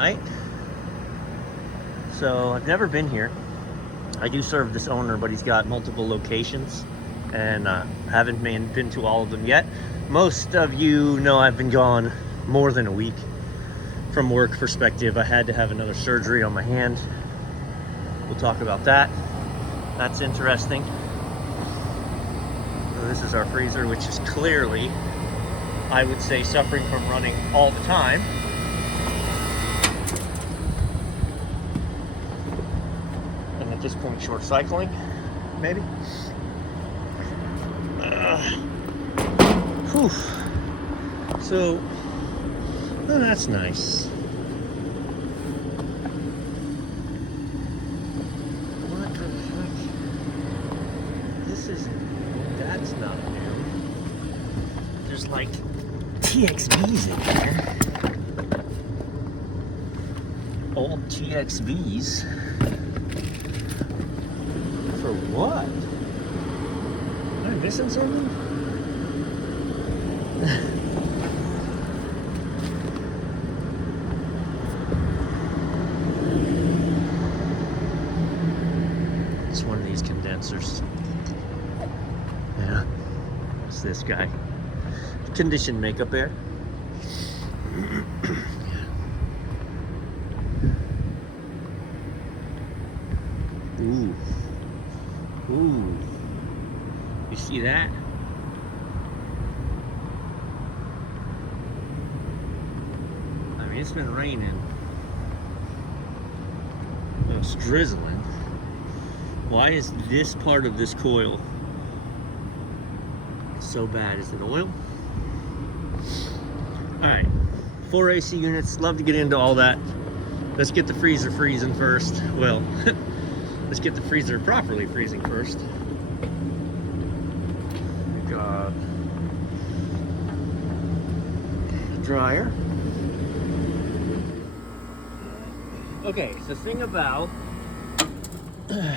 right. So I've never been here. I do serve this owner, but he's got multiple locations, and haven't been to all of them yet. Most of you know I've been gone more than a week from work perspective. I had to have another surgery on my hand. We'll talk about that. That's interesting. So this is our freezer, which is clearly, I would say, suffering from running all the time. And at this point, short cycling, maybe. Whew. So, oh, that's nice. What the heck? This isn't new. That's not new. There's like TXVs in there. Old TXVs. For what? Am I missing something? It's one of these condensers. Yeah. It's this guy. Conditioned makeup air. Ooh. Ooh. You see that? I mean, it's been raining. It's drizzling. Why is this part of this coil so bad? Is it oil? Alright, 4 AC units, love to get into all that. Let's get the freezer freezing first. Well, let's get the freezer properly freezing first. We got the dryer. Okay, so the thing about,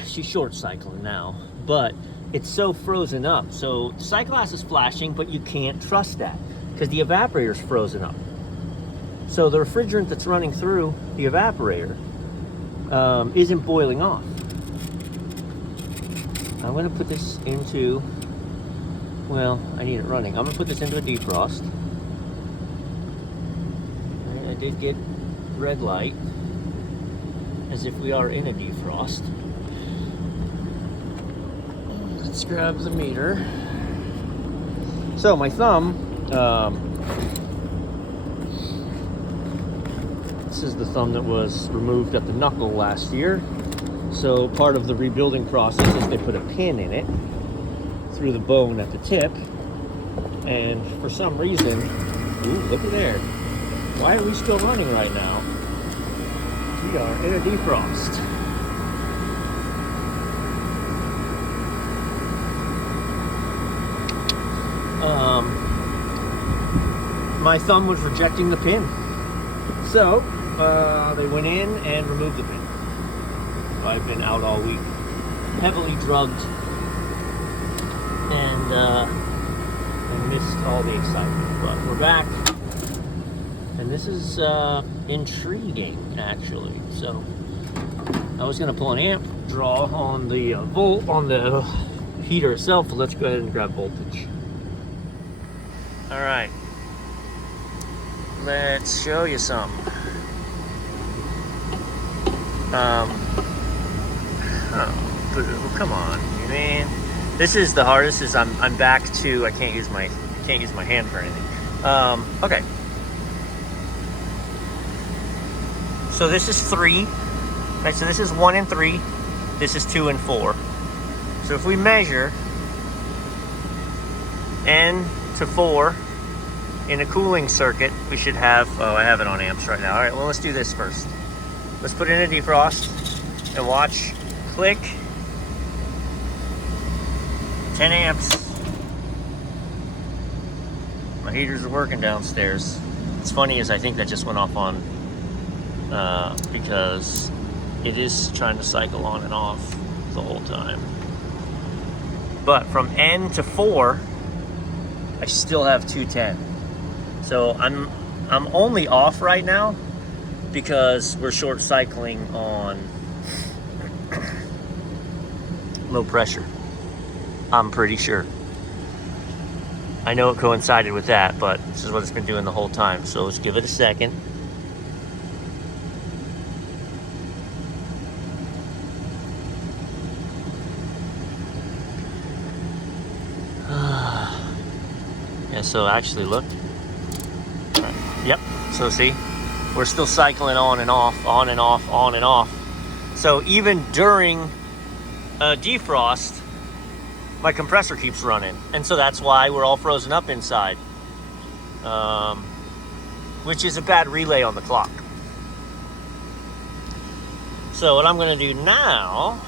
she's short cycling now, but it's so frozen up. So the Cyclass is flashing, but you can't trust that because the evaporator's frozen up. So the refrigerant that's running through the evaporator isn't boiling off. I'm gonna put this into, well, I need it running. I'm gonna put this into a defrost. And I did get red light, as if we are in a defrost. Let's grab the meter. So my thumb, this is the thumb that was removed at the knuckle last year. So part of the rebuilding process is they put a pin in it through the bone at the tip. And for some reason, ooh, look at there. Why are we still running right now? We are in a defrost. My thumb was rejecting the pin. So, they went in and removed the pin. So I've been out all week, heavily drugged, and I missed all the excitement. But we're back, and this is intriguing, actually. So, I was gonna pull an amp draw on the volt on the heater itself, but let's go ahead and grab voltage. All right. Let's show you something. Oh, boo, come on, man. This is the hardest. Is I'm back to I can't use my hand for anything. Okay. So this is 3. Right, so this is 1 and 3. This is 2 and 4. So if we measure N to 4 in a cooling circuit, we should have, oh, I have it on amps right now. All right, well, let's do this first. Let's put in a defrost and watch. Click. 10 amps. My heaters are working downstairs. What's funny is I think that just went off on, because it is trying to cycle on and off the whole time. But from N to 4, I still have 210. So I'm only off right now because we're short cycling on low pressure. I'm pretty sure. I know it coincided with that, but this is what it's been doing the whole time. So let's give it a second. Yeah, so actually look. Yep, so see, we're still cycling on and off, on and off, on and off. So even during defrost, my compressor keeps running. And so that's why we're all frozen up inside, which is a bad relay on the clock. So what I'm gonna do now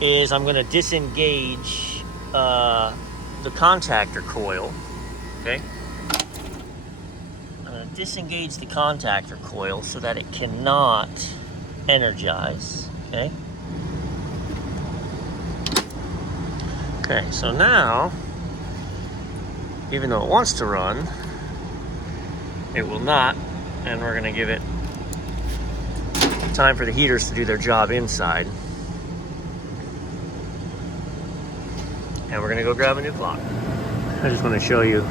is I'm gonna disengage the contactor coil, okay? I'm gonna disengage the contactor coil so that it cannot energize, okay? Okay, so now, even though it wants to run, it will not, and we're gonna give it time for the heaters to do their job inside. And we're gonna go grab a new clock. I just wanna show you.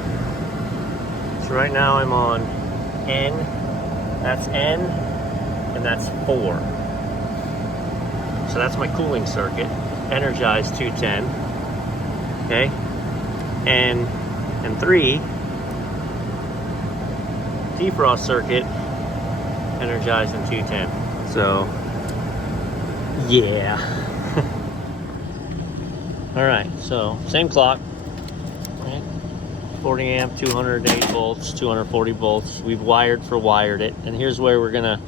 So right now I'm on N, that's N, and that's 4. So that's my cooling circuit, energized 210. Okay, and 3, defrost circuit, energized in 210. So, yeah. All right, so same clock, right? 40 amp, 208 volts, 240 volts. We've wired it, and here's where we're gonna,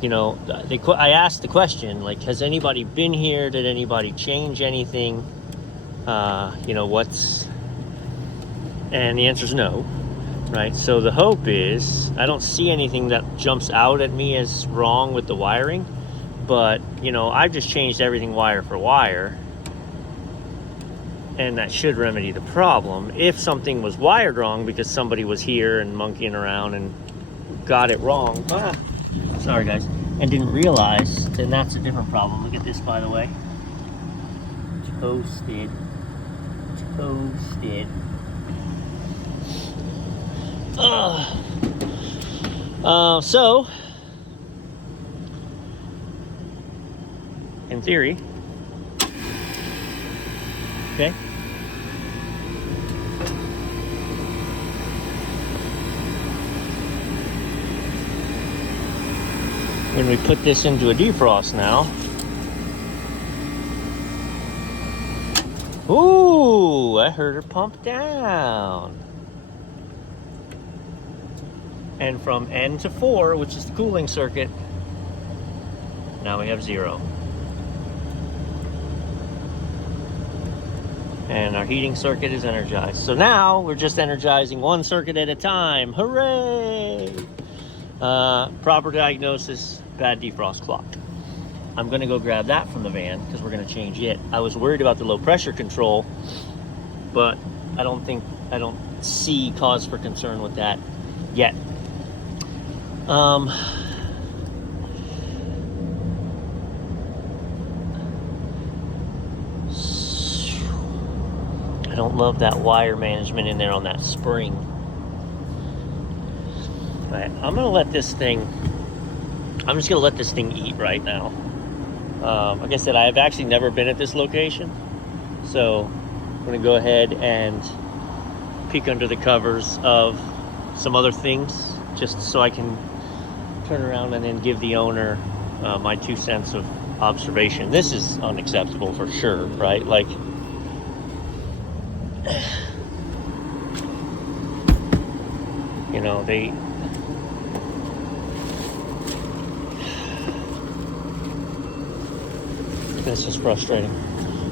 you know, I asked the question, like, has anybody been here? Did anybody change anything? You know, and the answer is no, right? So the hope is, I don't see anything that jumps out at me as wrong with the wiring, but, you know, I've just changed everything wire for wire, and that should remedy the problem. If something was wired wrong because somebody was here and monkeying around and got it wrong, sorry guys, and didn't realize, then that's a different problem. Look at this, by the way. Toasted. So in theory, okay, when we put this into a defrost now, ooh, I heard her pump down. And from N to 4, which is the cooling circuit, now we have 0. And our heating circuit is energized. So now we're just energizing one circuit at a time. Hooray! Proper diagnosis, bad defrost clock. I'm gonna go grab that from the van because we're gonna change it. I was worried about the low pressure control, but I don't see cause for concern with that yet. I don't love that wire management in there on that spring. All right, I'm just gonna let this thing eat right now. Like I said, I have actually never been at this location, so I'm gonna go ahead and peek under the covers of some other things, just so I can turn around and then give the owner my 2 cents of observation. This is unacceptable for sure, right? Like, you know, this is frustrating.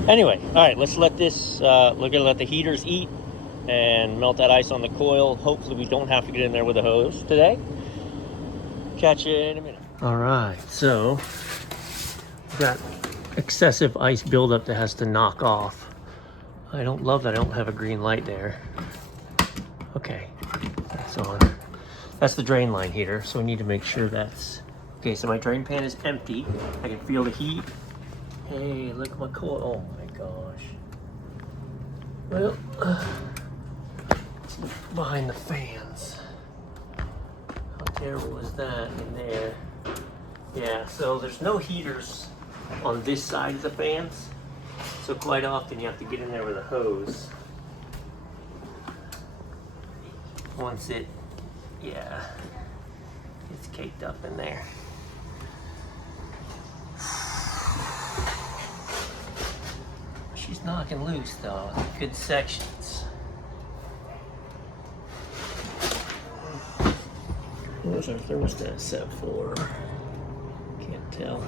Anyway, all right, let's let this, we're gonna let the heaters eat and melt that ice on the coil. Hopefully we don't have to get in there with a hose today. Catch you in a minute. All right, so that excessive ice buildup that has to knock off. I don't love that I don't have a green light there. Okay, that's on. That's the drain line heater, so we need to make sure that's... Okay, so my drain pan is empty. I can feel the heat. Hey, look at my coil. Oh my gosh. Well, it's behind the fans. How terrible is that in there? Yeah, so there's no heaters on this side of the fans. So quite often you have to get in there with a hose. Once it, yeah, it's caked up in there. She's knocking loose though, good sections. Where's our thermostat set for? Can't tell.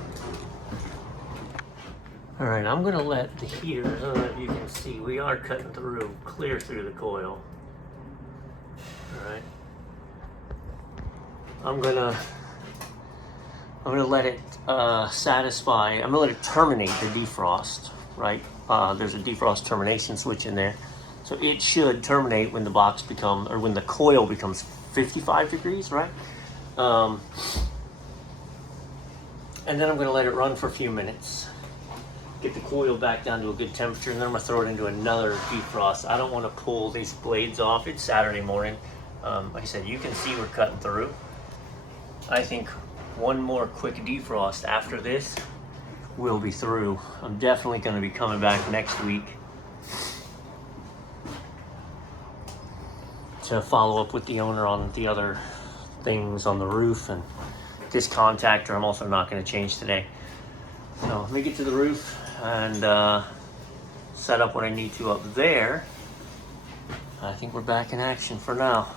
All right, I'm gonna let the heaters, I don't know if you can see, we are cutting through, clear through the coil. All right. I'm gonna let it satisfy, I'm gonna let it terminate the defrost, right? There's a defrost termination switch in there. So it should terminate when the box becomes, or when the coil becomes 55 degrees, right? And then I'm gonna let it run for a few minutes. Get the coil back down to a good temperature, and then I'm gonna throw it into another defrost. I don't wanna pull these blades off. It's Saturday morning. Like I said, you can see we're cutting through. I think one more quick defrost after this, we'll be through. I'm definitely gonna be coming back next week to follow up with the owner on the other things on the roof, and this contactor I'm also not gonna change today. So let me get to the roof and set up what I need to up there. I think we're back in action for now.